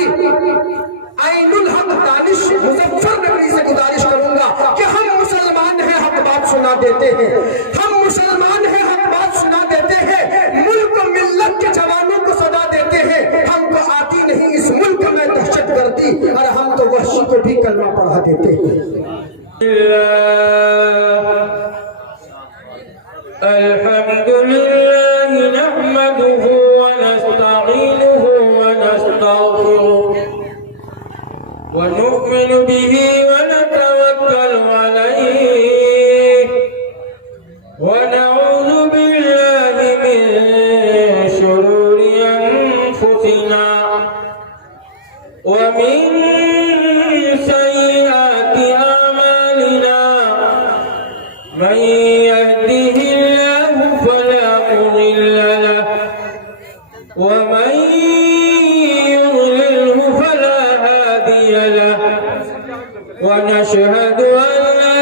कारी ऐनुल हक दानिश मुजफ्फर नकवी से गुजारिश करूंगा कि हम मुसलमान हैं, हक बात सुना देते हैं, हम मुसलमान हैं, हक बात सुना देते हैं, मुल्क मिल्लत के जवानों को सदा देते हैं, हमको आती नहीं इस मुल्क में दहशतगर्दी, और हम तो वहशी को भी कलमा पढ़ा देते हैं। अल्हम्दुलिल्लाह नहमदुहु व नस्तईनुहु व नस्तगफिरुह व नु'मिनु बिही व नतवक्कलु अलैहि व नऊज़ु बिल्लाहि मिन शुरूरि अनफुसिना व मिन सय्यिआति अमालिना मन यहदिहिल्लाहु फला मुदिल्ल लहु व मन युद्लिल्हु फला हादिय लहु व नशहदु अन ला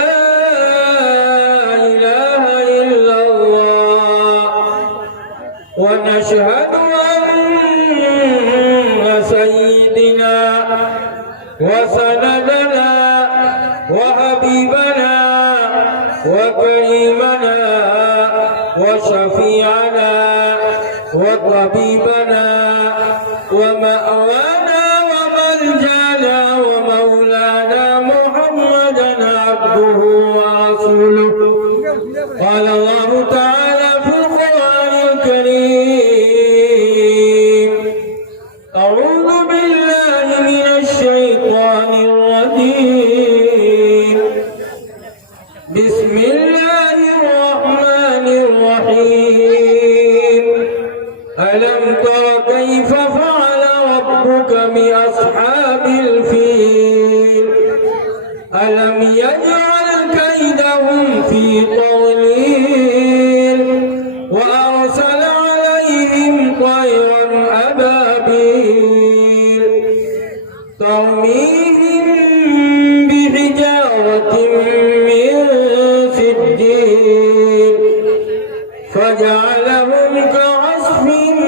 इलाहा इल्लल्लाह व नशहदु अन्न सय्यिदना व सनदना व हबीबना व करीमना व शफीअना व तबीबना व मअवाना व मलजाना व मौलाना मुहम्मदन अब्दुहु व रसूलुहु क़ाल अल्लाहु तआला फ़िल क़ुरआनिल करीम अऊज़ु बिल्लाहि मिनश शैतानिर रजीम बिस्मिल्लाहिर रहमानिर रहीम अलम तरा कैफ़ फ़अल रब्बुका बिअस्हाबिल फ़ील अलम यजअल कैदहुम फ़ी तज़लील व अरसल अलैहिम तयरन अबाबील तरमीहिम बिहिजारतिन मिन सिज्जील फजअलहुम कअस्फिन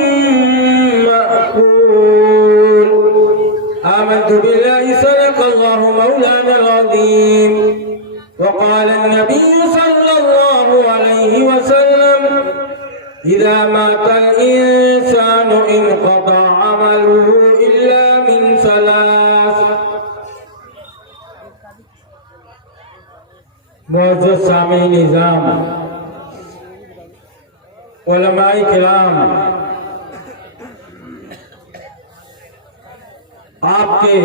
मअकूल आमन्तु बिल्लाहि सदक़ल्लाहु मौलानल अज़ीम वक़ाल अन्नबिय्यु सल्लल्लाहु अलैहि वसल्लम इज़ा मातल इंसानु इन्क़ता अमलुहु इल्ला मिन सलास। मुअज़्ज़ज़ सामीन निज़ाम उलमाए किराम, आपके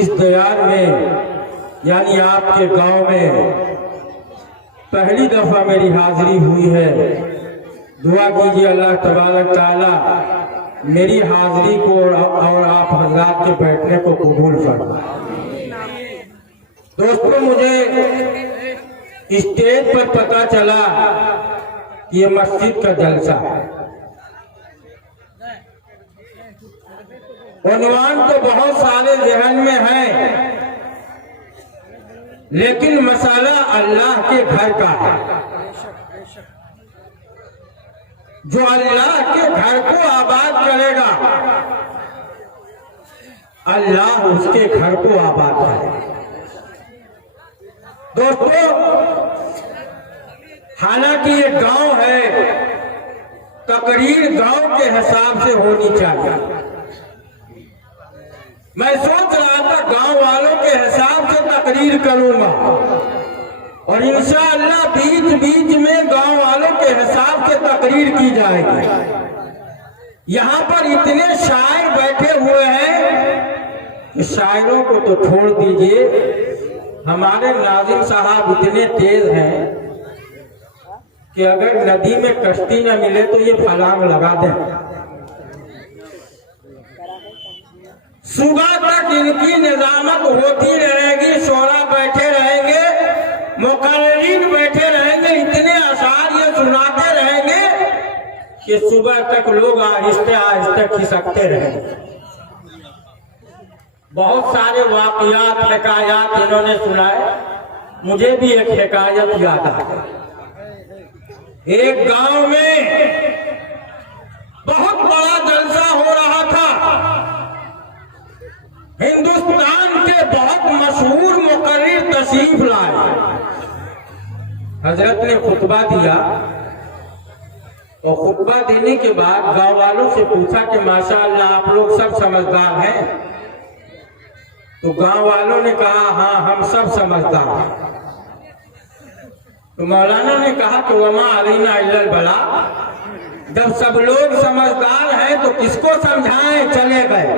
इस दयार में यानी आपके गांव में पहली दफा मेरी हाजिरी हुई है। दुआ कीजिए अल्लाह तबारक ताला मेरी हाजिरी को और आप हज़रात के बैठने को कबूल फरमाए। दोस्तों, मुझे स्टेज पर पता चला कि ये मस्जिद का जलसा है। उन्वान तो बहुत सारे ज़हन में है, लेकिन मसाला अल्लाह के घर का है। जो अल्लाह के घर को आबाद करेगा, अल्लाह उसके घर को आबाद करेगा। दोस्तों, हालांकि ये गांव है, तकरीर गांव के हिसाब से होनी चाहिए। मैं सोच रहा था गांव वालों के हिसाब से तकरीर करूंगा और इंशाअल्लाह बीच बीच में गांव वालों के हिसाब से तकरीर की जाएगी। यहाँ पर इतने शायर बैठे हुए हैं कि शायरों को तो छोड़ दीजिए, हमारे नाज़िम साहब इतने तेज हैं कि अगर नदी में कश्ती न मिले तो ये फलांग लगा दें। सुबह तक इनकी निजामत होती रहेगी, शोरा बैठे रहेंगे, मुक़र्रिरीन बैठे रहेंगे, इतने अशार ये सुनाते रहेंगे कि सुबह तक लोग आहिस्ते आहिस्ते खिसकते रहेंगे। बहुत सारे वाक़ियात हिकायात इन्होंने सुनाए। मुझे भी एक हिकायत याद आ। एक गांव में बहुत बड़ा जलसा हो रहा था। हिंदुस्तान के बहुत मशहूर मुकर्रिर तशरीफ लाए। हजरत ने खुतबा दिया और खुतबा देने के बाद गांव वालों से पूछा कि माशाअल्लाह आप लोग सब समझदार हैं। तो गांव वालों ने कहा हाँ हम सब समझदार हैं। तो मौलाना ने कहा कि वमा अलैना इल्लल बला, जब सब लोग समझदार हैं तो किसको समझाएं। चले गए,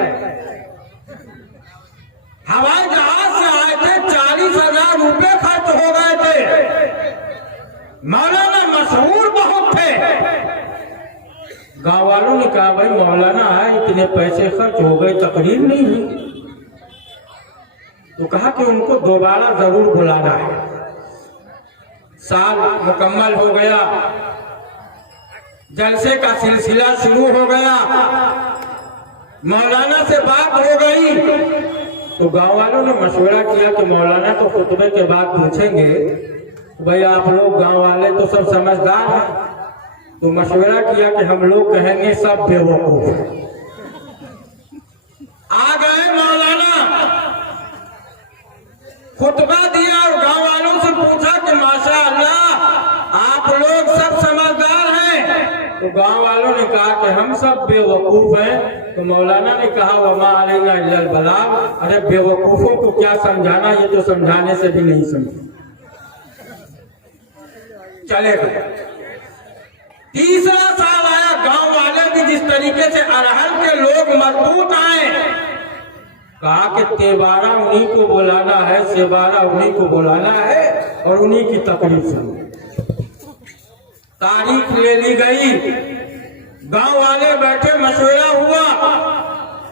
हवाई जहाज से आए थे, 40,000 रुपए खर्च हो गए थे। मौलाना मशहूर बहुत थे। गांव वालों ने कहा भाई मौलाना है, इतने पैसे खर्च हो गए, तकरीर नहीं हुई। तो कहा कि उनको दोबारा जरूर बुलाना है। साल मुकम्मल हो गया, जलसे का सिलसिला शुरू हो गया, मौलाना से बात हो गई। तो गांव वालों ने मशवरा किया कि मौलाना तो खुतबे के बाद पूछेंगे भाई आप लोग गांव वाले तो सब समझदार हैं। तो मशवरा किया कि हम लोग कहेंगे सब बेवकूफ। आ गए मौलाना, खुतबा दिया और गांव वालों से पूछा कि माशाअल्लाह आप लोग सब समझदार हैं। तो गांव वालों ने कहा कि हम सब बेवकूफ हैं। तो मौलाना ने कहा वमा अलैना इल्लल बलाग, अरे बेवकूफों को क्या समझाना, ये तो समझाने से भी नहीं समझे। चले गए। तीसरा साल आया, गांव वाले भी जिस तरीके से अरहल के लोग मजबूत आए, कहा कि तेबारा उन्हीं को बुलाना है, सेबारा उन्हीं को बुलाना है और उन्हीं की तकरीर सुनो। तारीख ले ली गई, गांव वाले बैठे, मशवरा हुआ।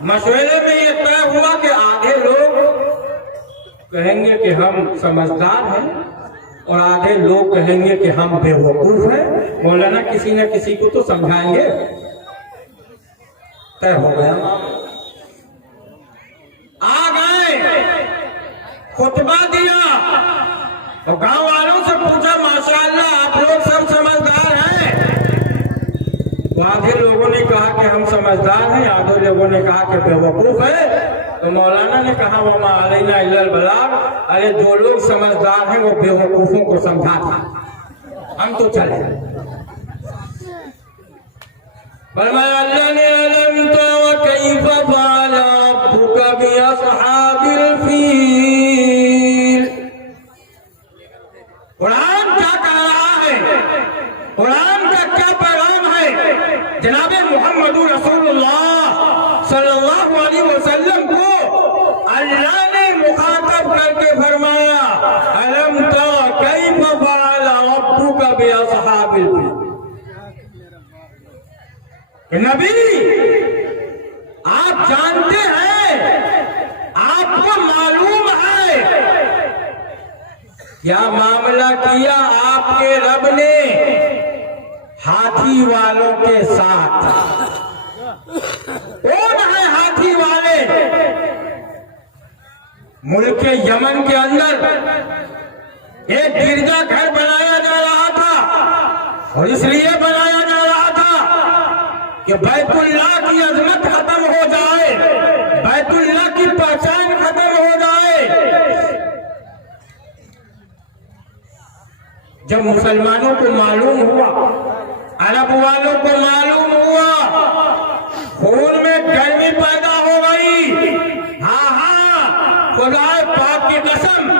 मशवरे में ये तय हुआ कि आधे लोग कहेंगे कि हम समझदार हैं और आधे लोग कहेंगे कि हम बेवकूफ हैं। मौलाना किसी न किसी को तो समझाएंगे। तय हो गया, आ गए, खुतबा दिया और गांव वालों से पूछा माशाअल्लाह आप लोग सब समझदार हैं। तो आधे लोगों ने कहा कि हम समझदार हैं, आधे लोगों ने कहा कि बेवकूफ है। तो मौलाना ने कहा वमा अलैना इल्लल बलाग, अरे जो लोग समझदार हैं वो बेवकूफों को समझा था, हम तो चले। फरमाया अल्लाह ने अलम तो कैफ फ़अल रब्बुका बि अस्हाबिल फील। कुरान क्या कह रहा है, कुरान का क्या पैगाम है। जनाब मुहम्मदुर रसूलुल्लाह सल्लल्लाहु अलैहि वसल्लम को अल्लाह ने मुखातब करके फरमाया अलम तरा कैफ फ़अल रब्बुका बि अस्हाबिल फील। नबी आप जानते हैं, आपको मालूम है क्या मामला किया आपके रब ने हाथी वालों के साथ। कौन है हाथी वाले? मुल्क यमन के अंदर एक गिरजा घर बनाया जा रहा था और इसलिए बनाया जा रहा था कि बैतुल्लाह की अजमत खत्म हो जाए, बैतुल्लाह की पहचान खत्म हो जाए। जब मुसलमानों को मालूम हुआ, अरब वालों को मालूम हुआ, खून में गर्मी पैदा हो गई। हाँ, खुदाए पाक की कसम,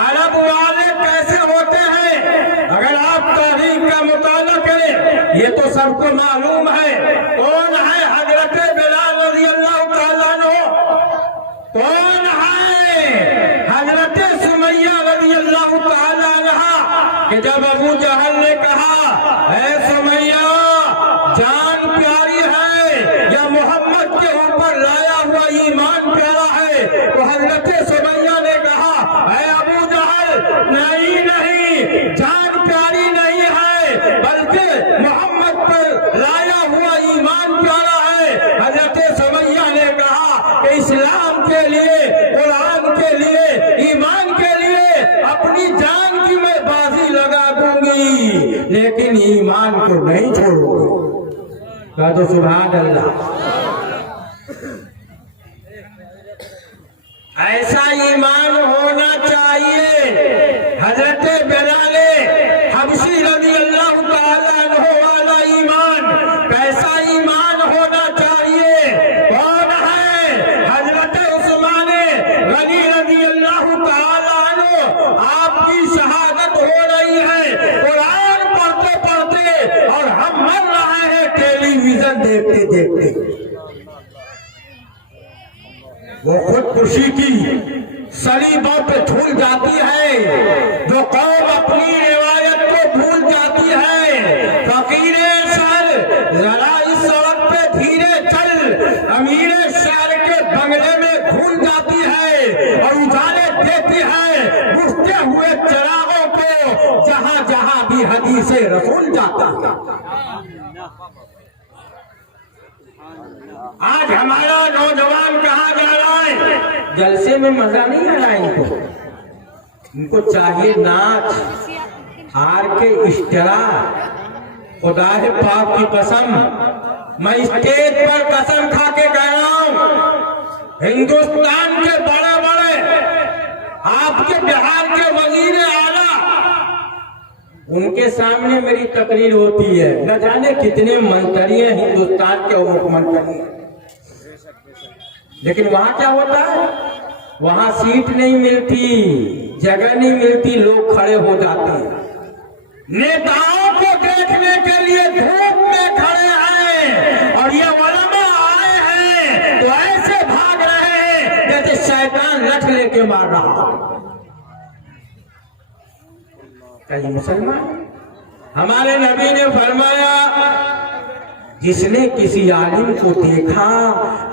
अरब वाले कैसे होते हैं अगर आप तारीख का मुताला करें, ये तो सबको मालूम है। कौन है? हजरत बिलाल रज़ी अल्लाह तआला अन्हु। कौन है? हजरत सुमैया रज़ी अल्लाह तआला अन्हा। कि जब अबू जहल ने कहा ऐ सुमैया जान प्यारी है या मोहम्मद के ऊपर लाया हुआ ईमान प्यारा है, तो हजरत सुमैया ने कहा ऐ अबू जहल नहीं नहीं, जान प्यारी नहीं है बल्कि मोहम्मद पर लाया हुआ ईमान प्यारा है। हजरत सुमैया ने कहा कि इस्लाम के लिए, कुरान के लिए, ईमान के लिए अपनी जान की मैं बाजी लगा दूंगी, लेकिन ईमान को नहीं छोड़ूंगी। कहा तो सुभान अल्लाह। ऐसा ईमान होना चाहिए। हजरत बिलाल हबशी रज़ी अल्लाह ताला अन्हु वाला ईमान, कैसा ईमान होना चाहिए? कौन है? हजरत उस्मान गनी रज़ी अल्लाह ताला अन्हु, आपकी शहादत हो रही है कुरान पढ़ते पढ़ते, और हम मर रहे हैं टेलीविजन देखते देखते। वो खुदकुशी की सलीबों पे झूल जाती है, जो कौम अपनी रिवायत को भूल जाती है। फकीरे सर जरा इस सड़क पे धीरे चल, अमीरे शहर के बंगले में घुल जाती है और उजाले देती है बुझते हुए चिरागों को, जहां जहां भी हदीसे रसूल जाता है। आज हमारा नौजवान कहाँ जा रहा है? जलसे में मजा नहीं आ रहा इनको। इनको चाहिए नाच, हार के इश्तरा। खुदा है पाक की कसम, मैं स्टेज पर कसम खा के कह रहा हूं, हिंदुस्तान के बड़े बड़े, आपके बिहार के वजीर आला, उनके सामने मेरी तकरीर होती है। न जाने कितने मंत्री हैं हिंदुस्तान के मुख्यमंत्री, लेकिन वहां क्या होता है? वहां सीट नहीं मिलती, जगह नहीं मिलती, लोग खड़े हो जाते हैं। नेताओं को देखने के लिए धूप में खड़े हैं, और ये उलमा आए हैं तो ऐसे भाग रहे हैं जैसे शैतान रथ लेके मार रहा। क्या ये मुसलमान? हमारे नबी ने फरमाया, जिसने किसी आलिम को देखा,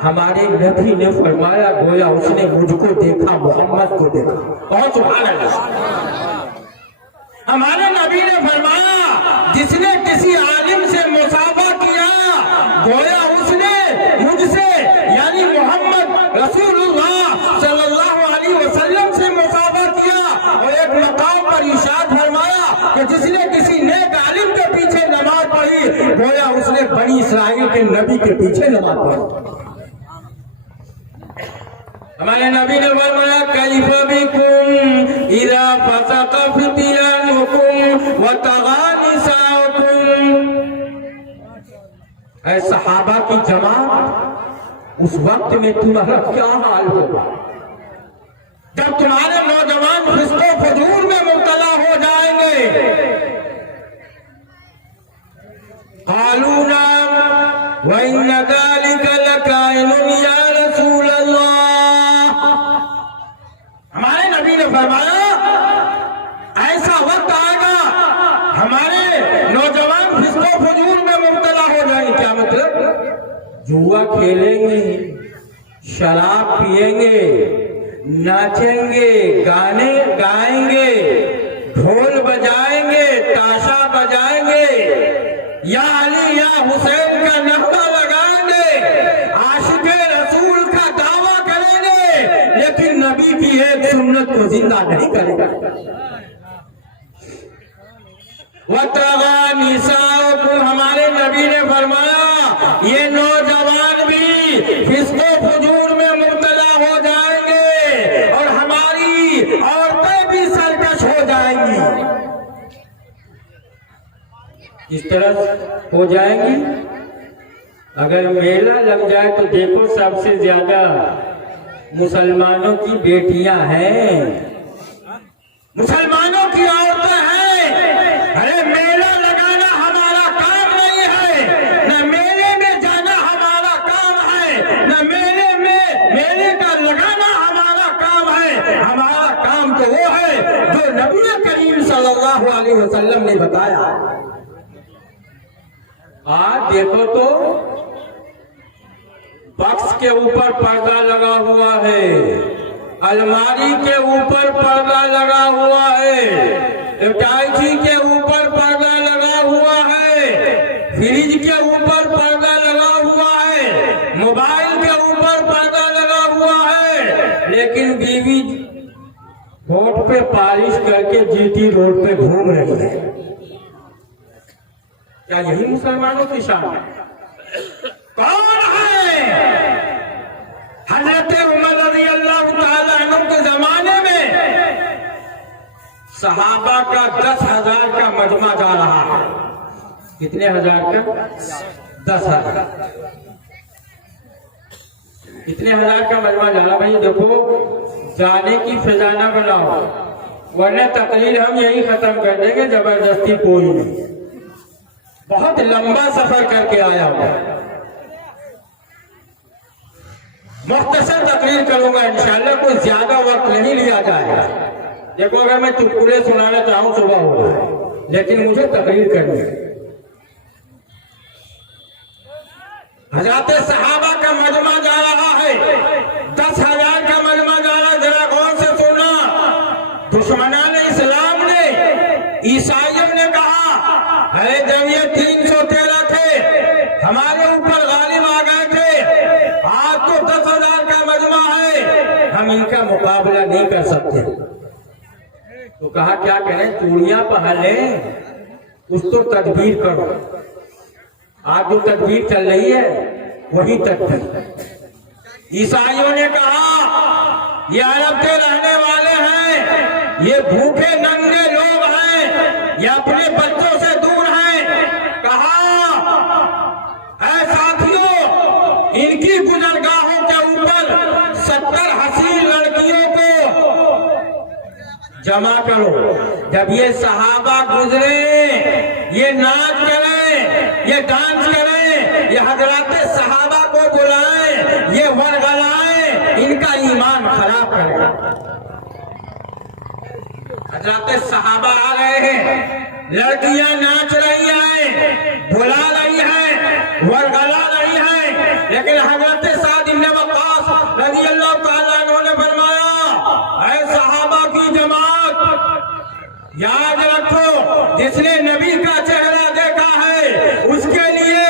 हमारे नबी ने फरमाया गोया उसने मुझको देखा, मोहम्मद को देखा। कौन? सुभान अल्लाह। हमारे नबी ने फरमाया, जिसने किसी आलिम से मुसाफा किया, गोया उसने मुझसे यानी मोहम्मद रसूलुल्लाह सल्लल्लाहु अलैहि वसल्लम से मुसाफा किया। और एक मकाम पर इरशाद फरमाया कि जिसने किसी नेक आलिम के पीछे नमाज पढ़ी, गोया उसने बनी इस्राइल के नबी के पीछे नमाज पढ़ी। हमारे नबी ने फरमाया, कैफ बिकुम इज़ा फसक़ फित्यानुकुम व तग़ा निसाउकुम। ऐ सहाबा की जमात, उस वक्त में तुम्हारा क्या हाल होगा जब तुम्हारे नौजवान फिस्को फजूर में मुब्तला हो जाएंगे? क़ालू नाम व इन्न ज़ालिका लकाइनुन या रसूल अल्लाह। हमारे नबी ने फरमाया, ऐसा वक्त आएगा हमारे नौजवान फिस्को फजूर में मुब्तला हो जाएंगे। क्या मतलब? जुआ खेलेंगे, शराब पिएंगे, नाचेंगे, गाने गाएंगे, ढोल बजाएंगे, ताशा बजाएंगे, या अली या हुसैन का नक्शा लगाएंगे, आशिक़े रसूल का दावा करेंगे, लेकिन नबी की एक सुन्नत को जिंदा नहीं करेगा। वतग़ा निसाउकुम, हमारे नबी ने फरमाया, ये नौजवान भी फिस्को फजूर में मुब्तला हो जाएंगे और हमारी औरतें भी सरकश हो जाएंगी। इस तरह हो जाएंगी। अगर मेला लग जाए तो देखो, सबसे ज्यादा मुसलमानों की बेटियां हैं, मुसलमानों की औरतें हैं। अरे मेला लगाना हमारा काम नहीं है, न मेले में जाना हमारा काम है, न मेले का लगाना हमारा काम है। हमारा काम तो वो है जो नबी करीम सल्लल्लाहु अलैहि वसल्लम ने बताया। आज देखो तो बक्स के ऊपर पर्दा लगा हुआ है, अलमारी के ऊपर पर्दा लगा हुआ है, टाइची के ऊपर पर्दा लगा हुआ है, फ्रिज के ऊपर पर्दा लगा हुआ है, मोबाइल के ऊपर पर्दा लगा हुआ है, लेकिन बीवी होठ पे पालिश करके जीटी रोड पे घूम रही है। क्या यही मुसलमानों की शान है? कौन है? हज़रत उमर रज़ी अल्लाह ताला आजम के जमाने में सहाबा का 10,000 का मजमा जा रहा है। कितने हजार का? 10,000। इतने हजार का मजमा जा रहा। भाई देखो, जाने की फिजाना बनाओ, वरना तकरीर हम यही खत्म कर देंगे, जबरदस्ती कोई नहीं। बहुत लंबा सफर करके आया हूं, मुख्तसर तकरीर करूंगा इंशाअल्लाह, कोई ज्यादा वक्त नहीं लिया जाएगा। देखो, अगर मैं चुटकुले सुनाना चाहूं सुबह होगा, लेकिन मुझे तकरीर करनी है। हज़रत सहाबा का मजमा जा रहा है, 10,000 का मजमा जा रहा है। जरा गौर से सुनना। दुश्मनान इस्लाम ने, ईसाइयों ने कहा, अरे जब ये 313 थे हमारे ऊपर गालिब आ गए थे, आज तो 10,000 का मजमा है, हम इनका मुकाबला नहीं कर सकते। तो कहा क्या करें, चूड़ियां पहन लें, कुछ तो तदबीर करो। आज जो तदबीर चल रही है वही तदबीर। ईसाइयों ने कहा ये अरब के रहने वाले हैं, ये भूखे नंगे लोग हैं, ये अपने बच्चों से दूर हैं। कहा ऐ साथियों, इनकी गुजरगाहों के ऊपर 70 हसीन लड़कियों को जमा करो। जब ये सहाबा गुजरे, ये नाच करें, ये डांस करें, ये हजरत सहाबा को बुलाएं, ये वरगलाएं, इनका ईमान खराब करें। हजरत सहाबा आ रहे हैं, लड़कियां नाच रही हैं, बुला रही हैं, वरगला रही हैं, लेकिन हजरत साद इब्न वक्कास रज़ियल्लाहु ताला अन्हु ने फरमाया, ऐ सहाबा की जमात, याद रखो, जिसने नबी का चेहरा देखा है उसके लिए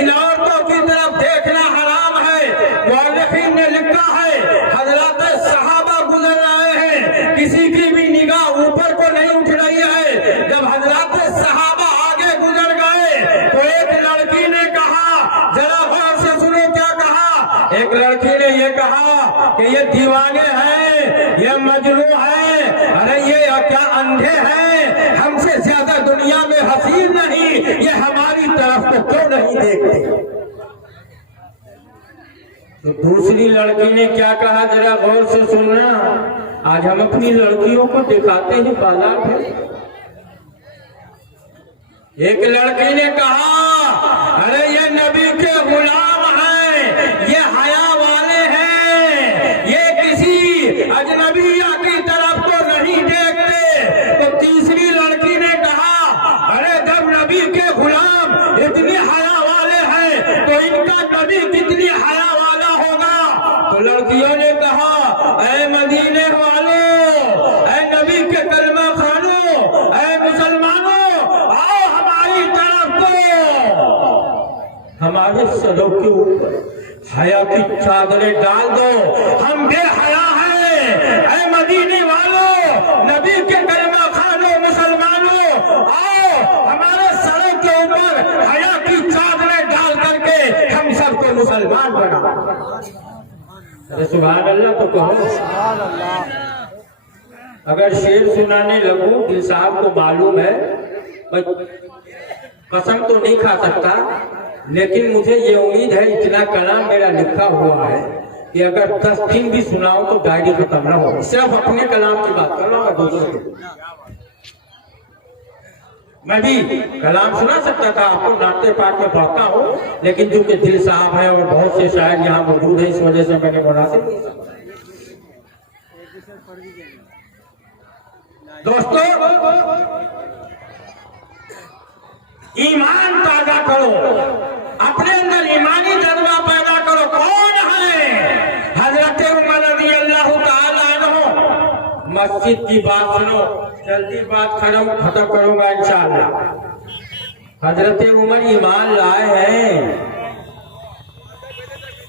इन औरतों की तरफ देखना हराम है। मुअल्लिफ़ीन ने लिखा है, हज़रत सहाबा गुजर रहे हैं, किसी की भी निगाह ऊपर को नहीं उठ रही है। जब हज़रत सहाबा आगे गुजर गए तो एक लड़की ने कहा, जरा गौर से सुनो क्या कहा। एक लड़की ने ये कहा कि ये दीवाने हैं, ये मजनू हैं, अरे ये क्या अंधे हैं, हमसे ज्यादा दुनिया में हसीन नहीं, ये हमारी तरफ को क्यों नहीं देखते। तो दूसरी लड़की ने क्या कहा, जरा गौर से सुनना। आज हम अपनी लड़कियों को दिखाते हैं बाजार में। एक लड़की ने कहा, अरे ये नबी के गुलाम हैं, ये हया वाले हैं, ये किसी अजनबिया की तरफ को नहीं देखते। तो तीसरी लड़की ने कहा, अरे जब नबी के गुलाम इतनी हया वाले हैं तो इनका नबी कितनी हया वाला होगा। तो लड़कियों ने कहा, ऐ मदीने वालों, ऐ नबी के कलमा खानों, ऐ मुसलमानों, आओ हमारी तरफ को, हमारे सरों के ऊपर हया की चादरें डाल दो, हम बेहया हैं। ऐ मदीने वालों, नबी के कलमा खानों, मुसलमानों, आओ हमारे सरों के ऊपर हया की चादरें डाल करके हम सबको मुसलमान बना। अरे सुभान अल्लाह तो कहो। अगर शेर सुनाने लगूं, दिल साहब को मालूम है, कसम तो नहीं खा सकता, लेकिन मुझे ये उम्मीद है, इतना कलाम मेरा लिखा हुआ है कि अगर 10 दिन भी सुनाऊं तो डायरी खत्म ना हो। सिर्फ अपने कलाम की बात कर रहा हूँ, दूसरों की। मैं भी कलाम सुना सकता था, आपको नाते पाठ में पढ़ता हूँ, लेकिन चूंकि दिल साहब है और बहुत से शायर यहाँ मौजूद है, इस वजह से मैंने मुनासिब नहीं समझा। दोस्तों, ईमान ताजा करो, अपने अंदर ईमानी जज्बा पैदा करो। कौन है? हजरत उमर रज़ियल्लाहु ताला अन्हु। मस्जिद की बात सुनो, जल्दी बात खत्म करूंगा इंशाअल्लाह। हजरत उमर ईमान लाए हैं।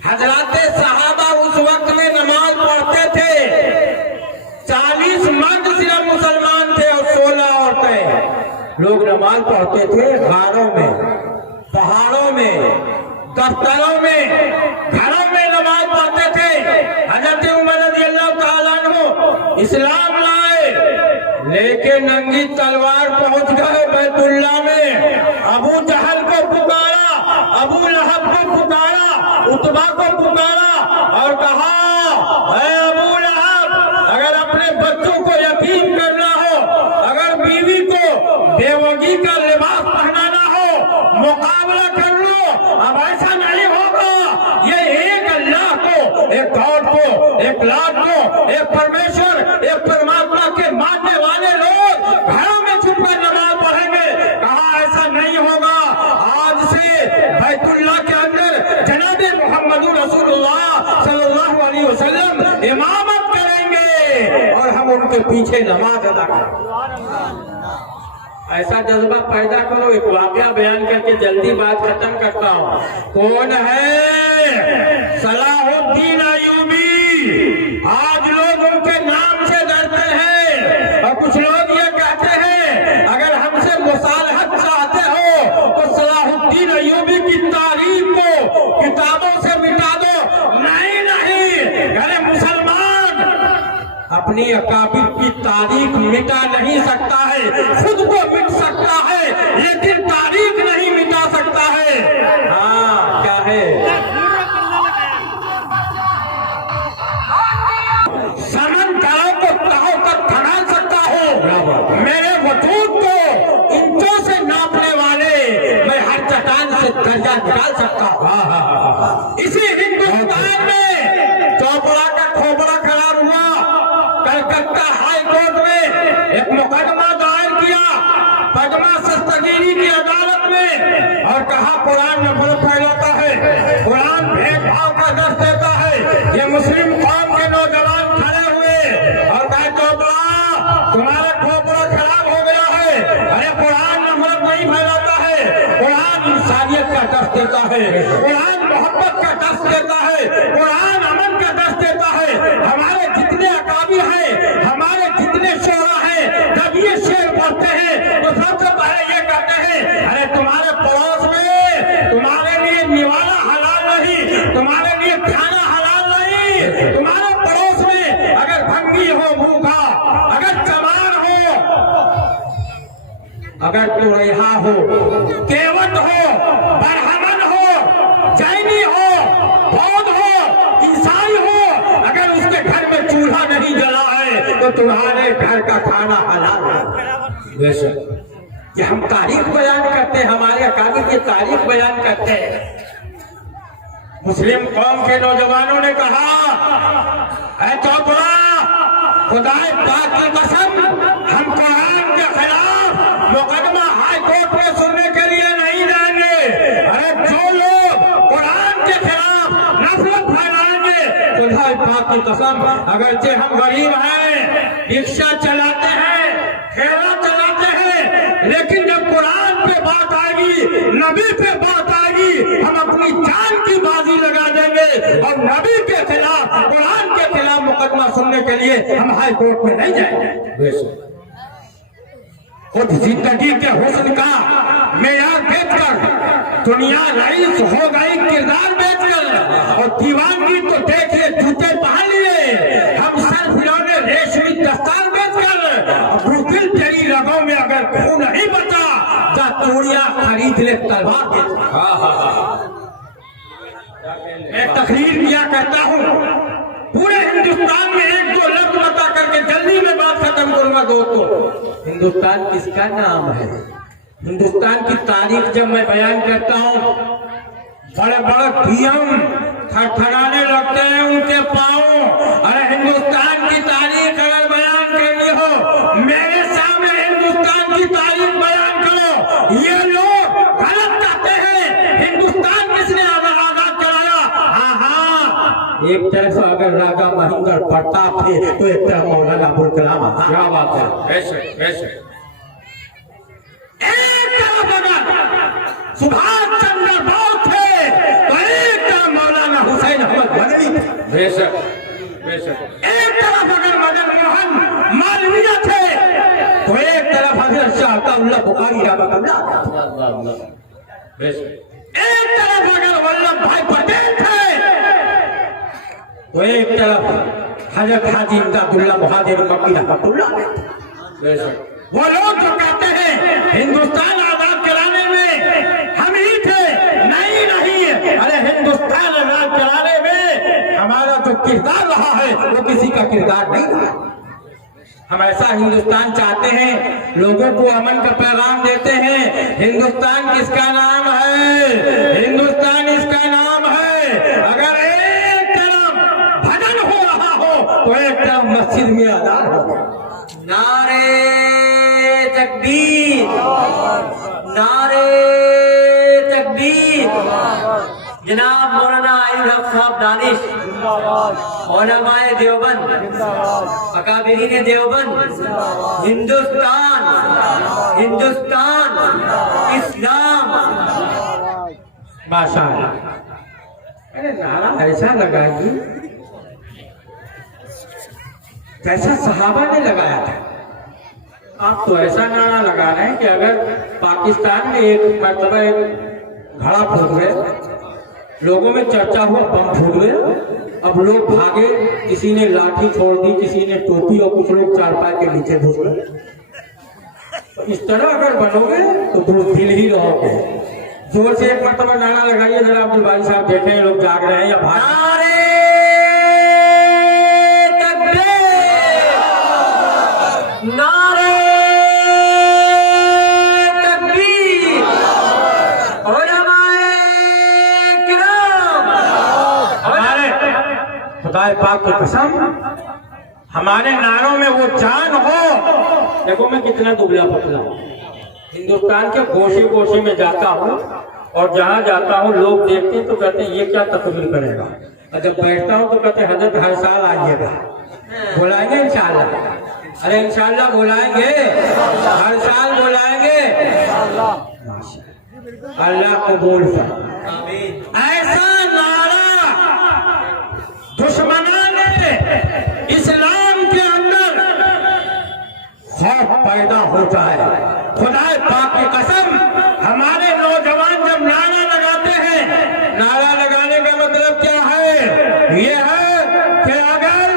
हजरत सहाबा उस वक्त में नमाज पढ़ते थे, 40 मर्द सिर्फ मुसलमान थे और 16 औरतें। लोग नमाज पढ़ते थे गारों में, पहाड़ों में, दफ्तरों में, घरों में नमाज पढ़ते थे। हजरत उमर रज़ियल्लाहु ताला अन्हु इस्लाम लाए, लेके नंगी तलवार पहुंच गए बैतुल्ला में। अबू जहल को पुकारा, अबू लहब को पुकारा, उतबा को पुकारा और कहा, है अबू लहब, अगर अपने बच्चों को यतीम करना हो, अगर बीवी को बेवगी का लिबास पहनाना हो, मुकाबला कर लो। अब ऐसा नहीं होगा। ये एक अल्लाह को, एक गॉड को, एक लाख को, एक परमेश्वर, एक परमात्मा के मानने वाले लोग घरों में छुपकर नमाज पढ़ेंगे। कहा ऐसा नहीं होगा। आज से बैतुल्लाह के अंदर जनाबे मोहम्मद रसूलुल्लाह सल्लल्लाहु अलैहि वसल्लम इमामत करेंगे और हम उनके पीछे नमाज अदा करेंगे। ऐसा जज्बा पैदा करो। एक वाकया बयान करके जल्दी बात खत्म करता हूँ। कौन है? सलाहुद्दीन अय्यूबी। आज लोग उनके नाम से डरते हैं और कुछ लोग ये कहते हैं अगर हमसे मुसालहत चाहते हो तो सलाहुद्दीन अय्यूबी की तारीख को किताबों से मिटा दो। नहीं नहीं, अरे मुसलमान अपनी अकाबिर की तारीख मिटा नहीं सकता है, खुद को मिट सकता है लेकिन तारीख नहीं मिटा सकता है। हाँ, क्या है? समंदरों को तहों तक खंगाल सकता हूँ। मेरे वजूद को इंचों से नापने वाले मैं हर चट्टान से दर्जा निकाल सकता हूँ। इसी हिंदुस्तान में चौपड़ा का खोपड़ा खराब हुआ। कलकत्ता हाई कोर्ट में एक मुकदमा दायर किया, पदमा सस्तगीरी की अदालत में, और कहा कुरान नफरत फैलाता है, कुरान भेदभाव का दर्ज देता है। ये मुस्लिम कौम के नौजवान खड़े हुए और कहा चौपड़ा तुम्हारा खोपड़ा खराब हो गया है। अरे कुरान नफरत नहीं फैलाता है, कुरान इंसानियत का दर्ज देता है, कुरान मोहब्बत का दर्ज देता है, कुरान अमन का दर्ज देता है। हमारे जितने अकाबी हैं, हमारे जितने शोरा हैं, जब ये शेर पढ़ते हैं तो सबसे पहले ये कहते हैं अरे तुम्हारे पड़ोस में तुम्हारे लिए निवाला हलाल नहीं, तुम्हारे लिए खाना हलाल नहीं। तुम्हारे पड़ोस में अगर भंगी हो, भूखा, अगर चमार हो, अगर तुरैहा हो, केवट हो, ब्राह्मण हो, जैनी हो, बौद्ध हो, ईसाई हो, अगर उसके घर में चूल्हा नहीं जला है तो तुम्हारे घर का खाना हलाल है। बेशक ये हम तारीख बयान करते हैं, हमारे अकाबिर की तारीख बयान करते हैं। मुस्लिम कौम के नौजवानों ने कहा, ऐ चौपड़ा, खुदाए पाक की कसम, हम कुरान के खिलाफ मुकदमा हाई कोर्ट में सुनने के लिए नहीं जाएंगे। अरे जो लोग कुरान के खिलाफ नफरत फैलाएंगे, खुदाए पाक की कसम, अगरचे हम गरीब हैं, रिक्शा चलाते हैं, ठेला चलाते हैं, लेकिन जब कुरान पे बात आएगी, नबी पे बात आएगी, हम अपनी जान की बाजी लगा देंगे और नबी के खिलाफ, कुरान के खिलाफ मुकदमा सुनने के लिए हम हाई कोर्ट में नहीं जाएंगे। खुद जिंदगी के हुस्न का मेयार बेचकर दुनिया रईस हो गई, किरदार बेचकर, और दीवानगी तो देखिए जूते पहन लिए, हम सर फिरौने रेशमी दस्तार बेचकर, दिल तेरी रगों में अगर खून नहीं बचा जा चूड़ियां खरीद ले, तलवार बेच। मैं तकरीर किया करता हूँ, पूरे हिंदुस्तान में एक दो लफ्ज बता करके जल्दी में बात खत्म करूंगा। दोस्तों, हिंदुस्तान किसका नाम है? हिंदुस्तान की तारीख जब मैं बयान करता हूँ, बड़े बड़े पीएम थरथराने लगते हैं उनके पाँव। अरे हिंदुस्तान की तारीख अगर बयान करनी हो, मेरे सामने हिंदुस्तान की तारीख बयान करो। ये लोग गलत कहते हैं हिंदुस्तान किसने आजाद कराया। हाँ हाँ, एक तरफ अगर राजा महेंद्र प्रताप थे तो एक तरफ मौलाना अबुल कलाम। क्या बात है? ऐसे एक तरफ अगर सुभाष चंद्र बोस थे तो एक तरफ मौलाना हुसैन अहमद गजनवी थे। बेशक एक तरफ अगर मदन मोहन मालवीय थे तो एक तरफ हजरत शाह अब्दुल्लाह बुखारी रहमतुल्लाह। एक तरफ अगर वल्लभ भाई पटेल थे तो एक तरफ हजरत हाजी इमदादुल्लाह महादेव मक्की रहमतुल्लाह अलैह। वो लोग जो कहते हैं हिंदुस्तान आजाद कराने में हम ही थे, नहीं, अरे हिंदुस्तान आजाद कराने में हमारा जो किरदार रहा है वो किसी का किरदार नहीं रहा। हम ऐसा हिंदुस्तान चाहते हैं, लोगों को अमन का पैगाम देते हैं। हिंदुस्तान किसका नाम है? हिंदुस्तान इसका नाम है। अगर एक तरफ भजन हो रहा हो तो एक तरफ मस्जिद में अजान हो। नारे तकबीर, नारे तकबीर। जनाब मौलाना अयूब हक साहब दानिश, उलमाए देवबंद, अकाबिरीन देवबंद, हिंदुस्तान, हिंदुस्तान, इस्लाम। माशाअल्लाह। अरे नारा ऐसा लगा कि जैसा सहाबा ने लगाया था। आप तो ऐसा नारा लगा रहे हैं कि अगर पाकिस्तान में एक मरतबा एक घड़ा फूट गए, लोगों में चर्चा हुआ बम फूट गए, अब लोग भागे, किसी ने लाठी छोड़ दी, किसी ने टोपी, और कुछ लोग चारपाई के नीचे घुस गए। तो इस तरह अगर बनोगे तो दिल ही रहोगे। जोर से एक मरतबा नारा लगाइए जरा, अब्दुल बारी साहब देखें लोग जाग रहे हैं या भाग। नारे तकबीर, नारे तकबीर। उलमाए किराम, हमारे खुदाए पाक की कसम, हमारे नारों में वो जान हो। देखो मैं कितना दुबला पतला हूँ, हिंदुस्तान के गोशे गोशे में जाता हूँ और जहाँ जाता हूँ लोग देखते हैं तो कहते हैं ये क्या तकरीर करेगा, और जब बैठता हूँ तो कहते हैं हजरत हर साल आइएगा। बुलाएंगे इंशाल्लाह, अरे इंशाल्लाह बुलाएंगे, हर साल बुलाएंगे। अल्लाह कबूल कर। ऐसा नारा दुश्मनों ने इस्लाम के अंदर खौफ पैदा हो जाए। खुदाए पाक की कसम, हमारे नौजवान जब नारा लगाते हैं, नारा लगाने का मतलब क्या है? ये है कि अगर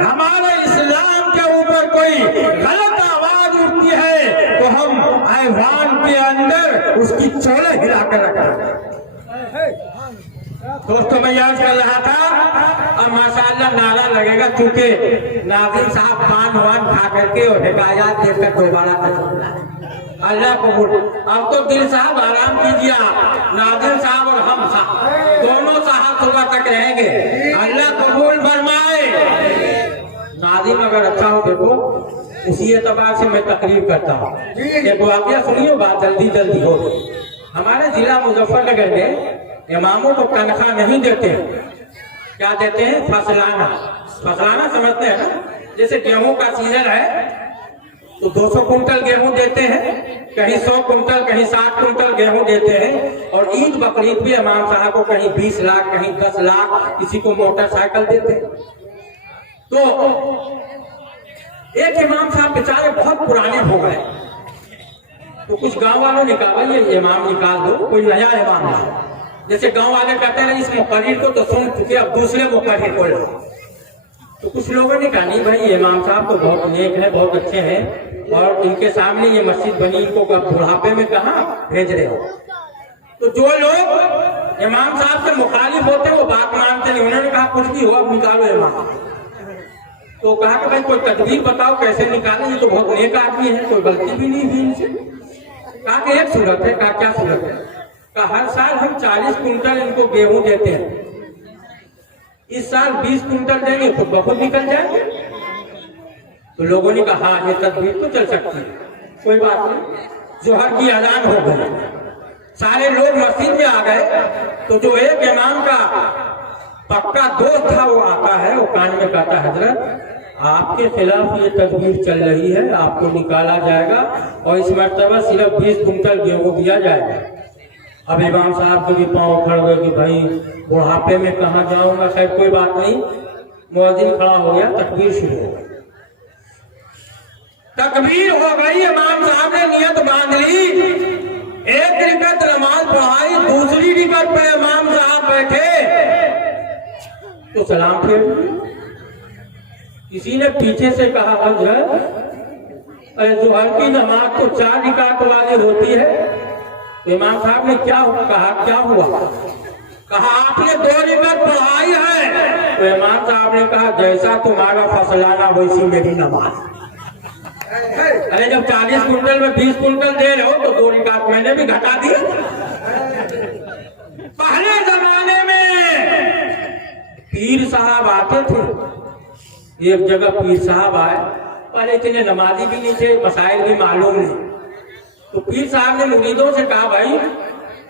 हमारे इस्लाम के ऊपर कोई गलत आवाज उठती है तो हम ऐवान के अंदर उसकी चोले हिला कर रखें। दोस्तों मैं याद कर रहा था, अब माशाअल्लाह नारा लगेगा, क्योंकि नाज़िम साहब पान वान खा करके और हिकायत देखकर दोबारा अल्लाह कबूल। अब तो दिल साहब आराम कीजिए, आप नाज़िम साहब और हम साहब दोनों साहब सुबह तक रहेंगे। अल्लाह कबूल फरमाए। नाज़िम अगर अच्छा हो देखो, उसी एतबार से मैं तकरीर करता हूँ। एक वाकया सुनिए, बात जल्दी जल्दी हो। हमारे जिला मुजफ्फरनगर में इमामों को तनख्वाह नहीं देते, क्या देते हैं? फसलाना। फसलाना समझते हैं ना? जैसे गेहूं का सीजन है तो 200 कुंटल गेहूं देते हैं, कहीं 100 कुंटल, कहीं 60 कुंटल गेहूं देते हैं। और ईद बकरीद भी इमाम साहब को कहीं 20 लाख, कहीं 10 लाख, किसी को मोटरसाइकिल देते हैं। तो एक इमाम साहब बेचारे बहुत पुराने हो गए, तो कुछ गांव वालों ने कहा भाई ये इमाम निकाल दो, कोई नया इमाम है। जैसे गांव वाले कहते हैं इस मुकर्रिर को तो सुन चुके, अब दूसरे मुकर्रिर को लो। तो कुछ लोगों ने कहा नहीं भाई इमाम साहब तो बहुत नेक है, बहुत अच्छे हैं, और इनके सामने ये मस्जिद बनी, इनको बुढ़ापे में कहाँ भेज रहे हो। तो जो लोग इमाम साहब से मुखालिफ होते वो बात मानते नहीं। उन्होंने कहा कुछ भी हो, अब निकालो इमाम। तो कहा कि भाई कोई तदबीर बताओ कैसे निकाले, ये तो बहुत नेक आदमी है, कोई गलती भी नहीं हुई इनसे। कहा कि एक सूरत है। कहा क्या सूरत है? कहा हर साल हम 40 कुंटल इनको गेहूं देते हैं, इस साल 20 कुंटल देंगे तो बहुत निकल जाएंगे। तो लोगों ने कहा हाँ ये तदबीर तो चल सकती है, कोई बात नहीं। जोहर की अजान हो गई, सारे लोग मस्जिद में आ गए। तो जो एक इमाम का पक्का दोस्त था वो आता है, वो कान में कहता है हजरत आपके खिलाफ ये तदबीर चल रही है, आपको निकाला जाएगा और इस मर्तबा सिर्फ 20 कुंटल गेहूं दिया जाएगा। अब इमाम साहब के भी पांव उखड़ गए कि भाई बुढ़ापे में कहाँ जाऊंगा। खैर कोई बात नहीं, मुअज्जिन खड़ा हो गया, तकबीर शुरू हो गई। तकबीर हो गई, इमाम साहब ने नियत बांध ली, एक रिकत नमाज पढ़ाई, दूसरी रिकत पे इमाम साहब बैठे तो सलाम फेर। किसी ने पीछे से कहा हजरत जोहर की नमाज तो 4 रिकात वाली होती है। इमाम साहब ने क्या कहा, क्या हुआ? कहा आपने 2 रिकात पढ़ाई है। तो इमाम साहब ने कहा जैसा तुम्हारा फसलाना वैसी मेरी नमाज। अरे जब 40 कुंटल में 20 कुंटल दे रहे हो तो 2 रिकात मैंने भी घटा दिया। पहले जमाने में पीर साहब आते थे। एक जगह पीर साहब आए, पहले इतने नमाजी भी नहीं थे, मसाइल भी मालूम नहीं। तो पीर साहब ने मुरीदों से कहा भाई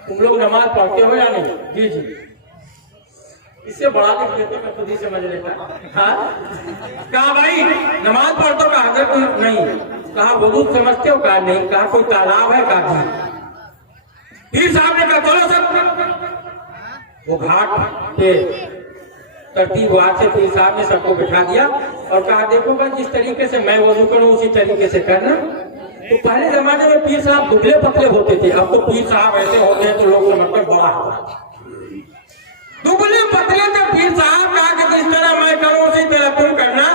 तुम लोग नमाज पढ़ते हो या नहीं? जी जी। इससे बड़ा लिख लेते, मैं खुद ही समझ लेता। हाँ, कहा भाई नमाज पढ़ते हो? कहा हजरत नहीं। कहा वुजू समझते हो? कहा नहीं। कहा कोई तालाब है? कहा जी। पीर साहब ने कहा चलो सब। वो घाट पे तरतीब वार से पीर साहब ने सबको बिठा दिया और कहा देखो भाई जिस तरीके से मैं वजू करूं उसी तरीके से करना। तो पहले जमाने में पीर साहब दुबले पतले होते थे, अब तो पीर साहब ऐसे होते हैं तो लोग समझते बड़ा दुबले पतले थे पीर साहब। कहा कि जिस तरह मैं करूं उसी तरह तुम करना।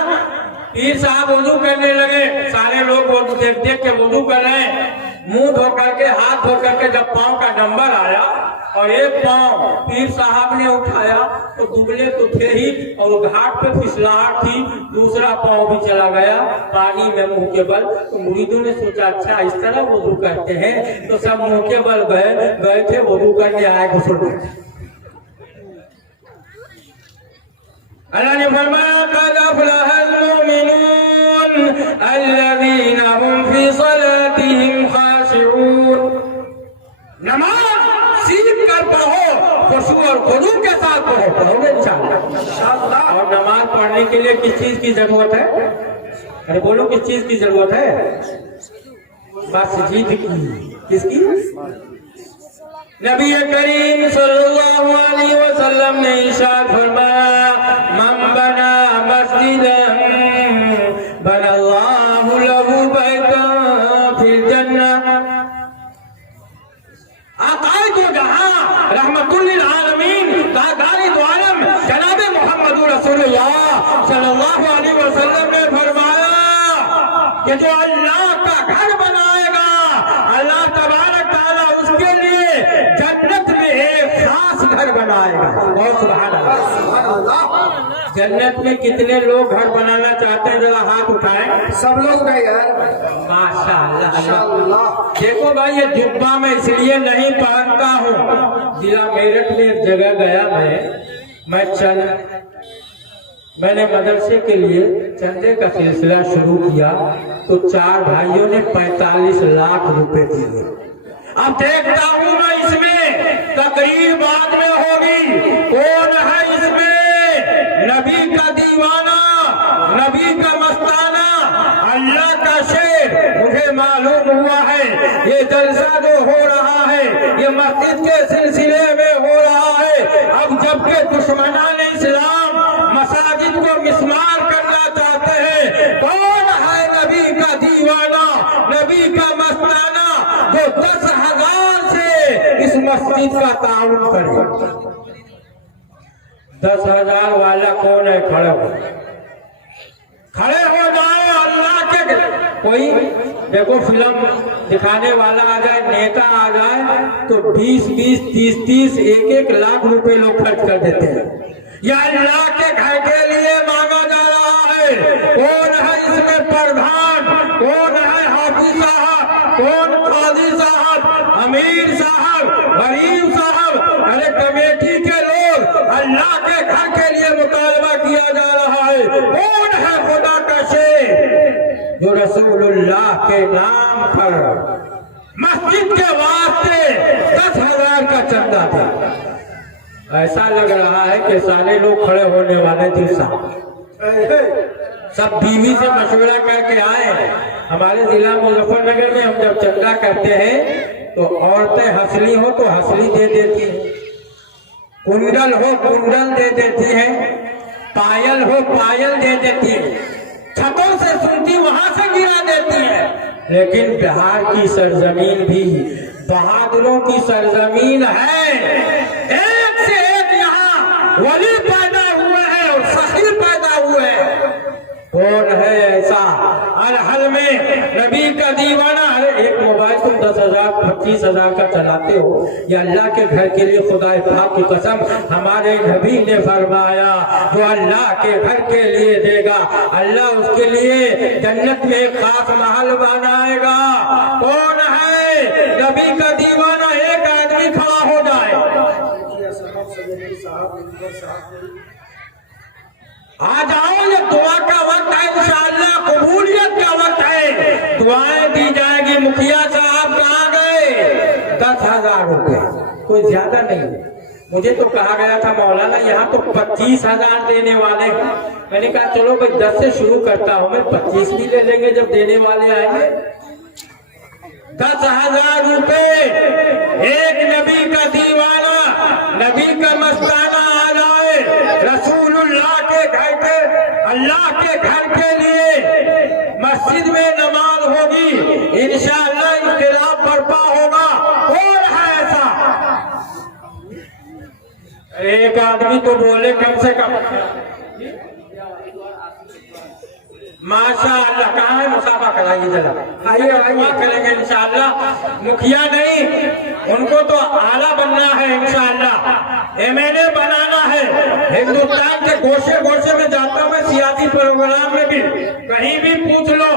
पीर साहब वजू करने लगे, सारे लोग वजू देख देख के वजू कर रहे हैं। मुंह धो करके हाथ धो करके जब पांव का नंबर आया और एक पांव पीर साहब ने उठाया तो दुबले तो थे ही और घाट पे फिसलाहट थी, दूसरा पांव भी चला गया पानी में मुंह के बल। तो मुरीदों ने सोचा अच्छा इस तरह वजू करते हैं, तो सब मुंह के बल गए थे वजू करने आए गुस्ल में। अल्लाह ने फरमाया क़द अफ़लहल मुमिनून अल्लज़ीना हुम फ़ी सलातिहिम ख़ाशिऊन। नमाज सीख कर पढ़ो, खुशू और खुदू के साथ पढ़ोगे इंशाअल्लाह। और नमाज पढ़ने के लिए किस चीज की जरूरत है? अरे बोलो किस चीज की जरूरत है? मस्जिद की। किसकी? नबी करीम सल्लल्लाहु अलैहि वसल्लम ने इरशाद फरमाया मन बना मस्जिदन बनल्लाहु लहू बैतन फिल जन्नह। आकाए दो जहां रहमतुल लिल आलमीन तादारी दो आलम जनाब मोहम्मद रसूलुल्लाह सल्लल्लाहु अलैहि वसल्लम ने फरमाया कि जो अल्लाह का घर बनाएगा अल्लाह तबारक तआला उसके लिए जन्नत में एक खास घर बनाएगा। बहुत सुभान अल्लाह। जन्नत में कितने लोग घर बनाना चाहते हैं? जरा हाथ उठाएं। सब लोग नहीं यार। माशाअल्लाह। देखो भाई ये जुब्बा मैं इसलिए नहीं पहनता हूँ। जिला मेरठ में एक जगह गया मैंने मदरसे के लिए चंदे का सिलसिला शुरू किया तो 4 भाइयों ने 45 लाख रुपए दिए। अब देखता हूँ मैं इसमें तकरीर बाद में होगी, कौन है इसमें नबी का दीवाना, नबी का मस्ताना, अल्लाह का शेर। मुझे मालूम हुआ है ये जलसा जो हो रहा है ये मस्जिद के सिलसिले में हो रहा है। अब जबकि दुश्मनान इस्लाम मसाजिद को मिस्मार करना चाहते हैं, कौन है नबी का दीवाना, नबी का मस्ताना जो 10,000 से इस मस्जिद का ताउन करे? 10,000 वाला कौन है? खड़े हो जाओ अल्लाह के। कोई देखो फिल्म दिखाने वाला आ जाए, नेता आ जाए तो 20-20, 30-30, 1-1 लाख रुपए लोग खर्च कर देते हैं। यह अल्लाह के घर के लिए मांगा जा रहा है। कौन है इसमें प्रधान? कौन है हाफिज साहब? कौन काजी साहब, अमीर साहब, गरीब साहब? अरे कमेटी के लोग अल्लाह के घर के लिए मुतालबा किया जा रहा है। कौन है खुदा का शेर जो रसूलुल्लाह के नाम पर मस्जिद के वास्ते 10,000 का चंदा था? ऐसा लग रहा है कि सारे लोग खड़े होने वाले थे। सब बीवी से मशवरा करके आए। हमारे जिला मुजफ्फरनगर में हम जब चंदा करते हैं तो औरतें हंसली हो तो हंसली दे देती हैं, कुंडल हो कुंडल दे देती है, पायल हो पायल दे देती है, छतों से सुनती वहां से गिरा देती है। लेकिन बिहार की सरजमीन भी बहादुरों की सरजमीन है। एक से एक यहाँ वली पैदा हुए हैं और फकीर पैदा हुए हैं। कौन है ऐसा? हर हल में नबी का दीवाना। अरे एक मोबाइल तुम 10,000 25,000 का चलाते हो, या अल्लाह के घर के लिए खुदा पाक की कसम हमारे नबी ने फरमाया जो अल्लाह के घर के लिए देगा अल्लाह उसके लिए जन्नत में एक खास महल बनाएगा। कौन है नबी का दीवाना? एक आदमी खड़ा हो जाए, आ जाओ, ये दुआ का वक्त है, इंशाअल्लाह कबूलियत का वक्त है, दुआएं दी जाएगी। मुखिया साहब कहाँ गए? 10,000 रुपए, कोई ज्यादा नहीं। मुझे तो कहा गया था मौलाना यहाँ तो 25,000 देने वाले हैं। मैंने कहा चलो भाई 10 से शुरू करता हूँ, मैं 25 भी ले लेंगे जब देने वाले आएंगे। 10,000 रुपए एक नबी का दीवाना, नबी का मस्ताना आ जाए रसूलुल्लाह के घर के, अल्लाह के घर के लिए मस्जिद में नमाज होगी, इंशाअल्लाह इनकलाब बर्पा होगा। कौन है ऐसा? एक आदमी तो बोले कम से कम। माशाअल्लाह, कहाँ है? मुसाफा कराइए जरा, आइए आइए, करेंगे इंशाअल्लाह। मुखिया नहीं, उनको तो आला बनना है इंशाअल्लाह, एमएलए बनाना है। हिंदुस्तान के गोशे गोशे में जाता हूँ मैं, सियासी प्रोग्राम में भी, कहीं भी पूछ लो।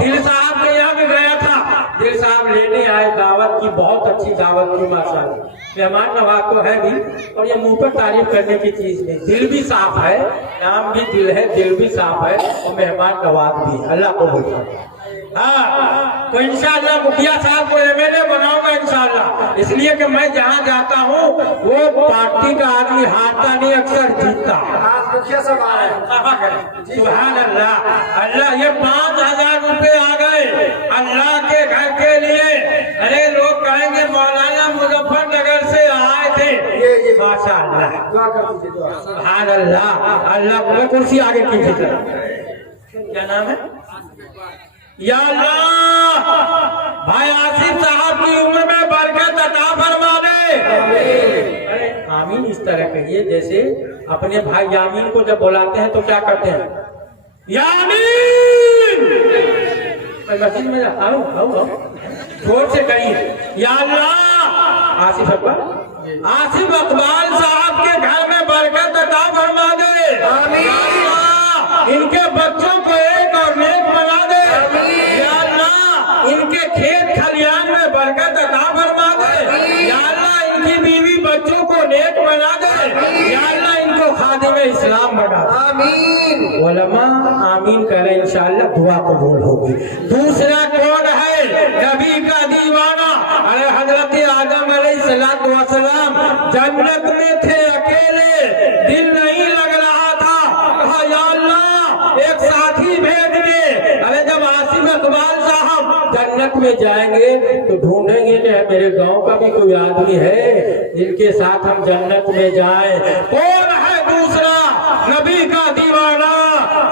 दिल साहब के यहाँ भी गया था, दिल साहब लेने आए दावत की, बहुत अच्छी दावत की माशाअल्लाह, मेहमान नवाज तो है भी, और ये मुंह पर तारीफ करने की चीज नहीं, दिल भी साफ है, नाम भी दिल है, दिल भी साफ है, और मेहमान नवाज भी। अल्लाह को बोलता हाँ, तो इंशाअल्लाह मुखिया साहब को एमएलए बनाऊंगा इंशाअल्लाह, इसलिए कि मैं जहाँ जाता हूँ वो पार्टी का आदमी हारता नहीं, अक्सर जीतता। मुखिया साहब आ रहे हैं। सुभान अल्लाह, अल्लाह, ये 5,000 रुपए आ गए अल्लाह के घर के लिए। अरे लोग कहेंगे मौलाना मुजफ्फरनगर से आए थे, माशाअल्लाह, सुभान अल्लाह, अल्लाह को कुर्सी आगे कीजिए। क्या नाम है? या अल्लाह, भाई आसिफ साहब की उम्र में बरकत अता फरमा दे। अरे आमीन इस तरह कहिए जैसे अपने भाई यामीन को जब बुलाते हैं तो क्या करते हैं? यामीन। मैं मस्जिद में आओ, जोर से कहिए या अल्लाह। आसिफ इकबाल साहब के घर में बरकत अता फरमा दे। आमीन। इनके बच्चों को एक और नेक बना दे। या अल्लाह, इनके खेत खलियान में बरकत अता फरमा दे। या अल्लाह, इनकी बीवी बच्चों को नेक बना दे। या अल्लाह, इनको खादिम इस्लाम बना दे। आमीन। उलमा आमीन करें, इंशाअल्लाह दुआ कबूल होगी। दूसरा कौन है नबी का दीवाना? अरे हजरत आदम अलैहिस्सलातु वस्सलाम जन्नत में थे अकेले, दिल नहीं लग रहा था, कहा या अल्लाह एक साथी भेज दे। अरे जब आसिफ इकबाल साहब जन्नत में जाएंगे तो ढूंढेंगे कि मेरे गांव का भी कोई आदमी है जिनके साथ हम जन्नत में जाएं। कौन है दूसरा नबी का दीवाना,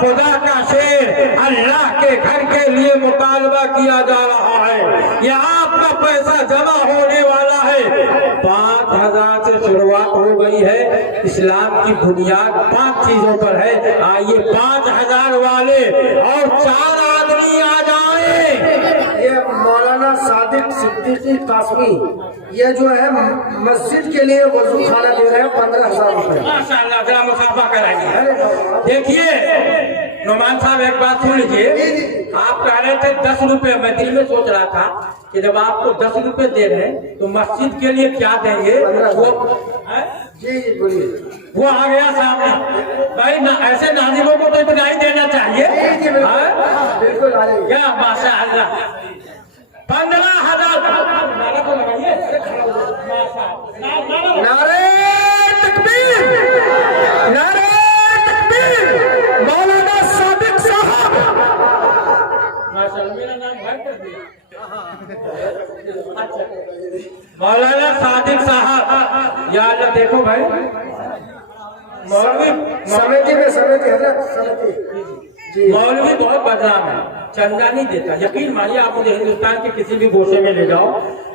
खुदा का शेर? अल्लाह के घर के लिए मुतालबा किया जा रहा है, यह आपका पैसा जमा होने वाला है। 5,000 से शुरुआत हो गई है। इस्लाम की बुनियाद 5 चीजों पर है। आइए 5,000 वाले और 4 आदमी आ जाएं। ये मौलाना सादिक सिद्दीकी कासमी, ये जो है मस्जिद के लिए वजू खाना दे रहे हैं 15,000 रुपए। माशाअल्लाह, जरा मुसाफा कराइए। देखिए नुमान साहब, एक बात सुन लीजिए, आप कह रहे थे 10 रुपए, मैं दिल में सोच रहा था कि जब आपको 10 रुपए दे रहे हैं तो मस्जिद के लिए क्या देंगे? वो जी बोलिए। वो आ गया सामने भाई ना, ऐसे नाजिरों को तो इतना ही देना चाहिए। बिल्कुल क्या माशाअल्लाह, 15,000 को लगाइए। नारे तकबीर, नारे तकबीर। मौलाना सादिक साहब, माशाअल्लाह, मेरा नाम घर कर दिया। मौलाना सादिक साहब, या अल्लाह, देखो भाई मौलवी समिति में समिति हजरत समिति मौलवी बहुत बदनाम है, चंदा नहीं देता। यकीन मानिए, आप मुझे हिंदुस्तान के किसी भी गोशे में ले जाओ,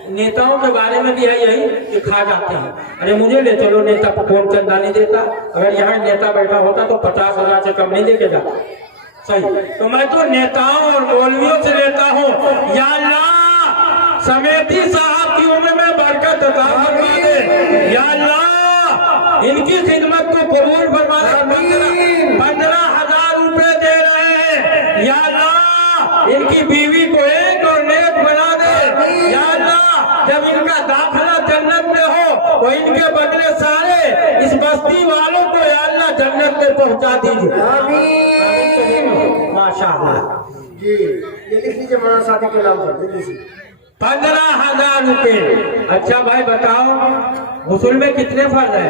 नेताओं के बारे में भी है यही कि खा जाते हैं। अरे मुझे ले चलो, नेता कौन चंदा नहीं देता? अगर यहाँ नेता बैठा होता तो 50,000 से कम नहीं लेके जाता। सही। तो मैं तो नेताओं और मौलवियों से लेता हूँ, या अल्लाह समेती साहब की उम्र में बरकत अता फरमा दे, या अल्लाह इनकी खिदमत को कबूल फरमा दे। 15,000 रुपए दे रहे हैं, या अल्लाह इनकी बीवी को एक और नेक बना दे, या अल्लाह जब इनका दाखिला जन्नत में हो तो इनके बदले सारे इस बस्ती वालों को या अल्लाह जन्नत में पहुंचा दीजिए। आमीन। माशाअल्लाह जी ये लिख लीजिए मौलाना साथी के नाम पर, लिख लीजिए। 15,000 रुपए। अच्छा भाई बताओ, गुस्ल में कितने फर्ज है?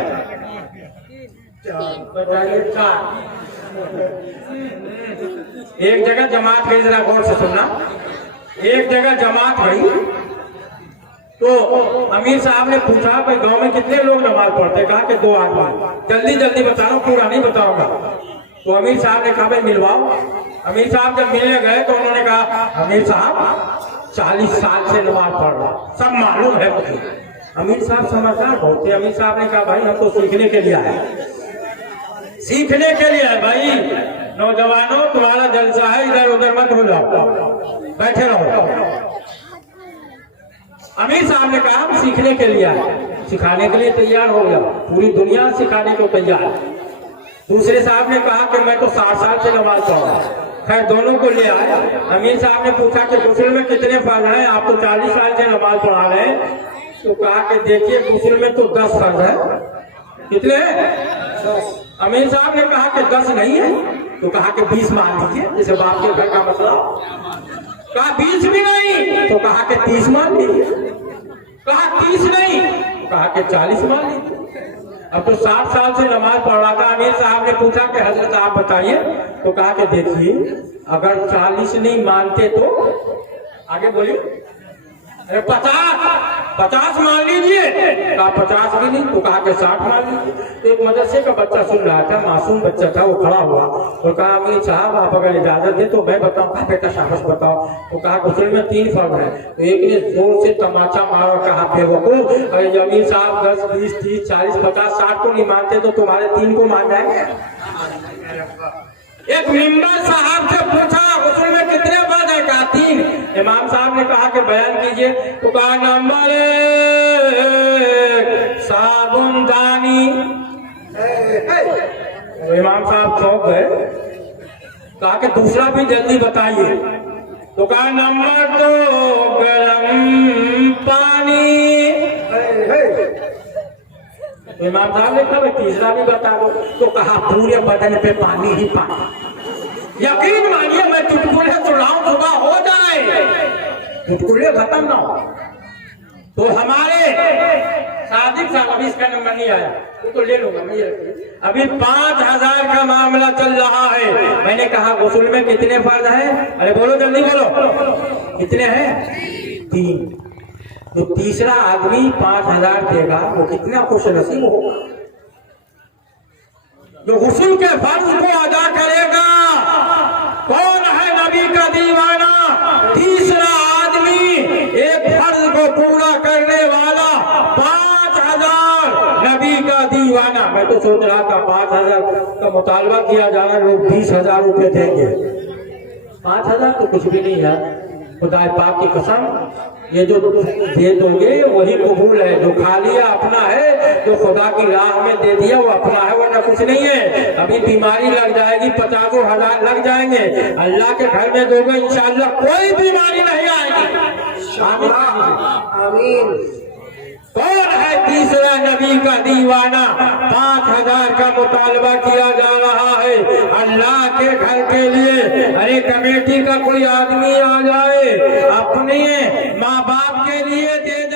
बताइए। 4। एक जगह जमात गई, जरा गौर से सुनना। एक जगह जमात गई तो अमीर साहब ने पूछा भाई गांव में कितने लोग नमाज पढ़ते? कहा कि 2 आदमी। जल्दी जल्दी बता रहा हूँ, पूरा नहीं बताऊंगा। तो अमीर साहब ने कहा भाई मिलवाओ। अमीर साहब जब मिलने गए तो उन्होंने कहा अमीर साहब 40 साल से नमाज पढ़ रहा, सब मालूम है मुझे। अमीर साहब समझदार बहुत थे। अमीर साहब ने कहा भाई हम तो सीखने के लिए आए, सीखने के लिए है भाई। नौजवानों तुम्हारा जलसा है, इधर उधर मत हो जाओ, बैठे रहो। अमीर साहब ने कहा हम सीखने के लिए आए, सिखाने के लिए तैयार हो गया, पूरी दुनिया सिखाने को तैयार है। दूसरे साहब ने कहा कि मैं तो 60 साल से नमाज पढ़ रहा हूँ। खैर दोनों को ले आए। अमीर साहब ने पूछा कि गुस्ल में कितने फर्ज हैं? आप तो 40 साल से नमाज पढ़ा रहे हैं। तो कहा कि देखिए गुस्ल में तो 10 फर्ज है। कितने हैं? 10। अमीर साहब ने कहा कि 10 नहीं है। तो कहा कि 20 मान लीजिए, जैसे बाप के घर का मसला। कहा 20 भी नहीं। तो कहा कि 30 मान लीजिए। कहा 30 नहीं। तो कहा कि 40 मान लीजिए। अब तो 60 साल से नमाज पढ़ रहा था। अमीर साहब ने पूछा कि हजरत आप बताइए। तो कहा कि देखिए अगर 40 नहीं मानते तो आगे बोलिए, अरे 50 मान लीजिए। कहा 50 भी नहीं। तो कहा कि 60 मान लीजिए। तो एक मदरसे का बच्चा सुन रहा था, मासूम बच्चा था, वो खड़ा हुआ और कहा अमीर साहब आप अगर इजाजत दे तो मैं बताऊं। कहा बेटा शाबाश बताओ। तो कहा गुस्ल में 3 फर्ज है। तो एक ने जोर से तमाचा मारा और कहा बेवकूफ, अरे अमीर साहब 10, 20, 30, 40, 50, 60 को नहीं मानते तो तुम्हारे 3 को मान जाएंगे। एक मिंबर साहब से पूछा गुस्ल में कितने फर्ज है? कहा 3। इमाम साहब ने कहा कि बयान कीजिए। तो कहा नंबर 1 साबुनदानी। इमाम साहब चौंक गए। कहा कि दूसरा भी जल्दी बताइए। तो कहा नंबर 2 गरम पानी। तो इमाम साहब ने कहा तीसरा भी बता दो। तो कहा पूरे बदन पे पानी ही पानी। यकीन मानिए मैं चुटकुले सुनाऊं सुबह हो जाए, चुटकुले खत्म ना हो। तो हमारे सादिक साहब, अभी इसका नंबर नहीं आया, वो तो ले लूंगा मैं। अभी 5,000 का मामला चल रहा है। मैंने कहा गुस्ल में कितने फर्ज हैं? अरे बोलो जल्दी बोलो, कितने हैं? 3। तो तीसरा आदमी 5,000 देगा, वो कितना खुश नसीब होगा जो गुस्ल के फर्ज को अदा करेगा। कौन है नबी का दीवाना? तीसरा आदमी एक फर्ज को पूरा करने वाला 5,000 नबी का दीवाना। मैं तो सोच रहा था 5,000 का मुतालबा किया जा रहा है, लोग 20,000 रुपए देंगे। 5,000 तो कुछ भी नहीं है। खुदा पाक की कसम, ये जो दे दोगे वही कबूल है। जो खा लिया अपना है, जो खुदा की राह में दे दिया वो अपना है, वरना कुछ नहीं है। अभी बीमारी लग जाएगी, 50,000 लग जाएंगे। अल्लाह के घर में दोगे इंशाअल्लाह कोई बीमारी नहीं आएगी। आमीन। कौन है तीसरा नबी का दीवाना? 5,000 का मुतालबा किया जा रहा है अल्लाह के घर के लिए। अरे कमेटी का कोई आदमी आ जाए, अपने माँ बाप के लिए दे